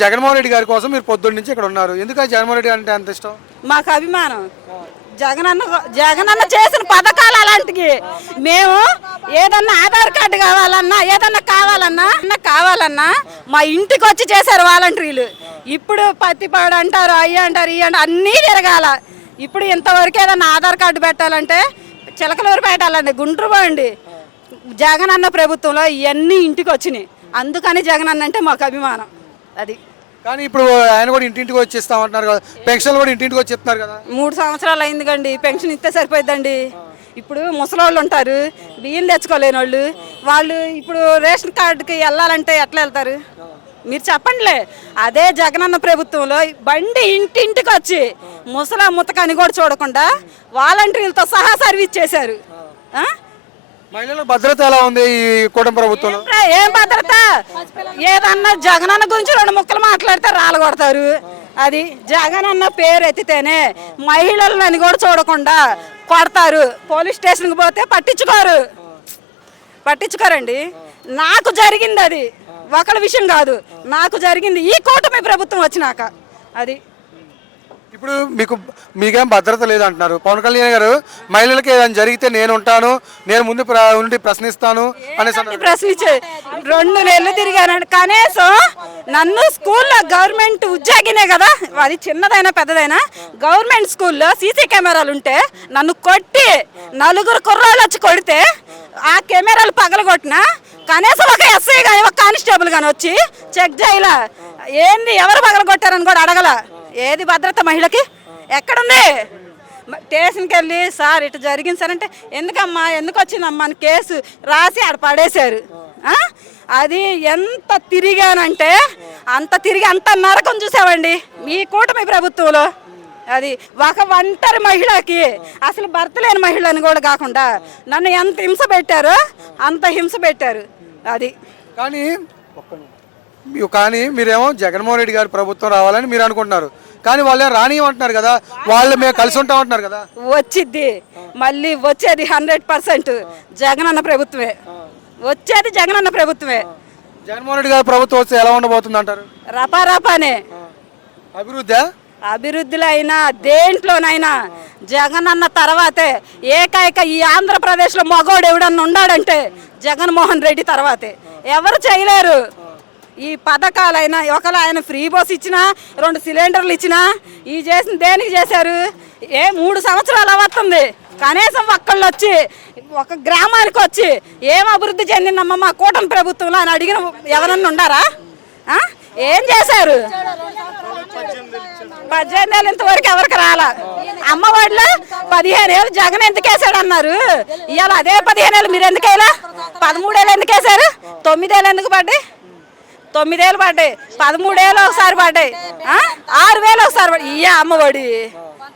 జగన్మోహన్ రెడ్డి గారి కోసం మీరు పొద్దున్న నుంచి ఇక్కడ ఉన్నారు. ఎందుకు జగన్మోహన్ రెడ్డి అంటే అంత ఇష్టం? మాకు అభిమానం. జగనన్న చేసిన పథకాలు అలాంటివి. మేము ఏదన్నా ఆధార్ కార్డు కావాలన్నా మా ఇంటికి వచ్చి చేశారు వాలంటీర్లు. ఇప్పుడు పత్తిపాడు అంటారు, అయ్యి అంటారు, ఇవి అంటారు, అన్నీ తిరగాల. ఇప్పుడు ఇంతవరకు ఏదన్నా ఆధార్ కార్డు పెట్టాలంటే చిలకలూరు పెట్టాలండి, గుంటూరు పోండి. జగనన్న ప్రభుత్వంలో ఇవన్నీ ఇంటికి వచ్చినాయి. అందుకని జగనన్న అంటే మాకు అభిమానం. అది కానీ ఇప్పుడు ఆయన కూడా ఇంటింటికి వచ్చి ఇస్తామంటున్నారు కదా, పెన్షన్ కూడా ఇంటింటికి వచ్చి ఇస్తున్నారు కదా. 3 సంవత్సరాలు అయింది కండి, పెన్షన్ ఇస్తే సరిపోద్దండి. ఇప్పుడు ముసలోళ్ళు ఉంటారు, బియ్యం తెచ్చుకోలేని వాళ్ళు ఇప్పుడు రేషన్ కార్డుకి వెళ్ళాలంటే ఎట్లా వెళ్తారు మీరు చెప్పండిలే. అదే జగనన్న ప్రభుత్వంలో బండి ఇంటింటికి వచ్చి ముతకని కూడా చూడకుండా వాలంటీర్లతో సహా సర్వీస్ చేశారు. మహిళల భద్రత ఎలా ఉంది ఈ కూటమి ప్రభుత్వంలో? ఏం భద్రత? ఏదన్నా జగనన్న గురించి 2 ముక్కలు మాట్లాడితే రాలగొడతారు. అది జగనన్న పేరు ఎత్తితేనే మహిళలని కూడా చూడకుండా కొడతారు. పోలీస్ స్టేషన్కి పోతే పట్టించుకోరండి. నాకు జరిగింది అది, ఒకళ్ళ విషయం కాదు, నాకు జరిగింది ఈ కూటమి ప్రభుత్వం వచ్చినాక. అది ఇప్పుడు మీకేం భద్రత లేదంటున్నారు పవన్ కళ్యాణ్ గారు. మహిళలకి ఏదైనా జరిగితే నేను ఉంటాను, నేను ముందు ఉండి ప్రశ్నిస్తాను అనేసి ప్రశ్నించే 2 నెలలు తిరిగానండి. కనీసం నన్ను స్కూల్లో గవర్నమెంట్ ఉద్యోగినే కదా, అది చిన్నదైనా పెద్దదైనా, గవర్నమెంట్ స్కూల్లో సీసీ కెమెరాలు ఉంటే నన్ను కొట్టి 4 కుర్రాళ్ళు వచ్చి కొడితే ఆ కెమెరాలు పగలగొట్టినా కనీసం ఒక ఎస్ఐ కానీ ఒక కానిస్టేబుల్ కానీ వచ్చి చెక్ చేయాల. ఏంది ఎవరు పగలగొట్టారని కూడా అడగల. ఏది భద్రత మహిళకి? ఎక్కడుంది? స్టేషన్కి వెళ్ళి సార్ ఇటు జరిగింది సార్ అంటే ఎందుకమ్మా, ఎందుకు వచ్చిందమ్మా అని కేసు రాసి ఆడ పడేశారు. అది ఎంత తిరిగానంటే అంత నరకం చూసామండి మీ కూటమి ప్రభుత్వంలో. అది ఒక ఒంటరి మహిళకి, అసలు భర్త లేని మహిళని కూడా కాకుండా నన్ను ఎంత హింస పెట్టారో అంత హింస పెట్టారు. అది కానీ మీరేమో జగన్మోహన్ రెడ్డి గారి ప్రభుత్వం రావాలని మీరు అనుకుంటున్నారు, కానీ వాళ్ళే రానియమంటున్నారు కదా, వాళ్ళు మేము కలిసి ఉంటామంటున్నారు కదా. వచ్చిద్ది, మళ్ళీ వచ్చేది 100% జగనన్న ప్రభుత్వమే. వచ్చేది జగనన్న ప్రభుత్వమే. జగన్మోహన్ రెడ్డి గారి ప్రభుత్వం వస్తే ఎలా ఉండబోతుంది అంటారు? రపారపానే అభివృద్ధిలో అయినా దేంట్లోనైనా జగనన్న తర్వాతే. ఏకైక ఈ ఆంధ్రప్రదేశ్లో మగోడు ఎవడన్నా ఉన్నాడంటే జగన్మోహన్ రెడ్డి తర్వాతే. ఎవరు చేయలేరు. ఈ పథకాలైనా ఒకవేళ ఆయన ఫ్రీ బస్ ఇచ్చినా 2 సిలిండర్లు ఇచ్చినా ఈ చేసిన దేనికి చేశారు? 3 సంవత్సరాలు అవుతుంది. కనీసం ఒక్కళ్ళు వచ్చి ఒక గ్రామానికి వచ్చి ఏం అభివృద్ధి చెందిందమ్మా మా కూటమి ప్రభుత్వంలో అని అడిగిన ఎవరన్నా ఉండారా? ఏం చేశారు? 18 ఏళ్ళు ఇంతవరకు ఎవరికి రాలా. అమ్మఒడిలో 15 ఏళ్ళు జగన్ ఎందుకు వేసాడు అన్నారు. ఇవాళ అదే 15 ఏళ్ళు మీరు ఎందుకు వేయాలా? 13 ఏళ్ళు ఎందుకు వేశారు? 9 ఏళ్ళు ఎందుకు పడ్డాయి? 9 ఏళ్ళు పడ్డాయి, 13 ఏళ్ళు ఒకసారి పడ్డాయి, 6 వేలు ఒకసారి పడ్డాయి. అమ్మఒడి